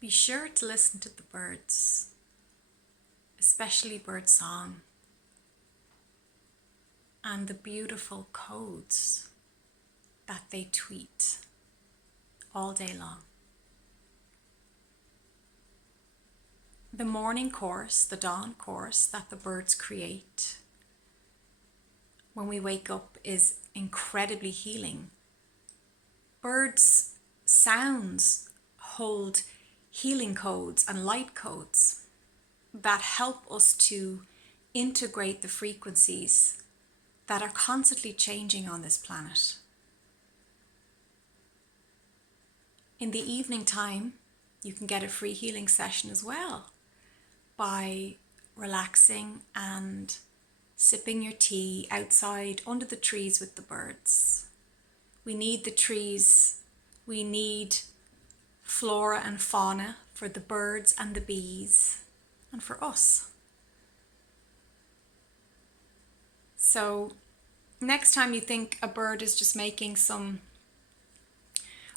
Be sure to listen to the birds, especially bird song, and the beautiful codes that they tweet all day long. The morning chorus, the dawn chorus that the birds create when we wake up is incredibly healing. Birds' sounds hold healing codes and light codes that help us to integrate the frequencies that are constantly changing on this planet. In the evening time, you can get a free healing session as well by relaxing and sipping your tea outside under the trees with the birds. We need the trees, we need flora and fauna for the birds and the bees and for us. So next time you think a bird is just making some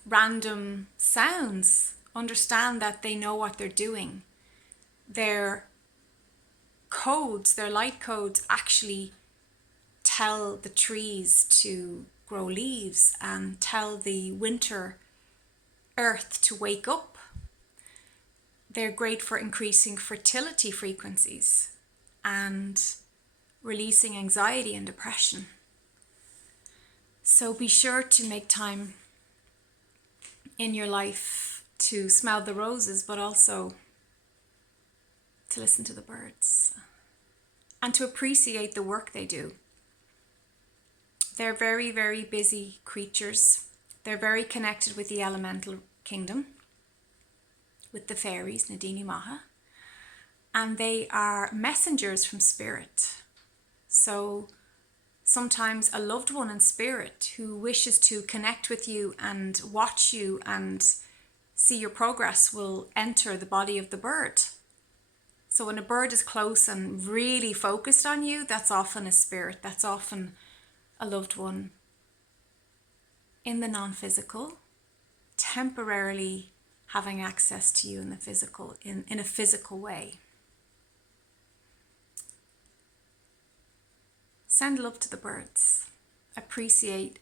random sounds, understand that they know what they're doing. Their codes, their light codes, actually tell the trees to grow leaves and tell the winter earth to wake up. They're great for increasing fertility frequencies and releasing anxiety and depression. So be sure to make time in your life to smell the roses, but also to listen to the birds and to appreciate the work they do. They're very, very busy creatures. They're very connected with the elemental kingdom, with the fairies, Nadini Maha, and they are messengers from spirit. So sometimes a loved one in spirit who wishes to connect with you and watch you and see your progress will enter the body of the bird. So when a bird is close and really focused on you, that's often a spirit, that's often a loved one in the non-physical, temporarily having access to you in the physical, in a physical way. Send love to the birds. Appreciate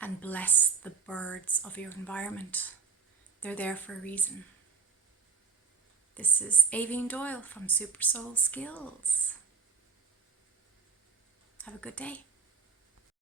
and bless the birds of your environment. They're there for a reason. This is Aveen Doyle from Super Soul Skills. Have a good day.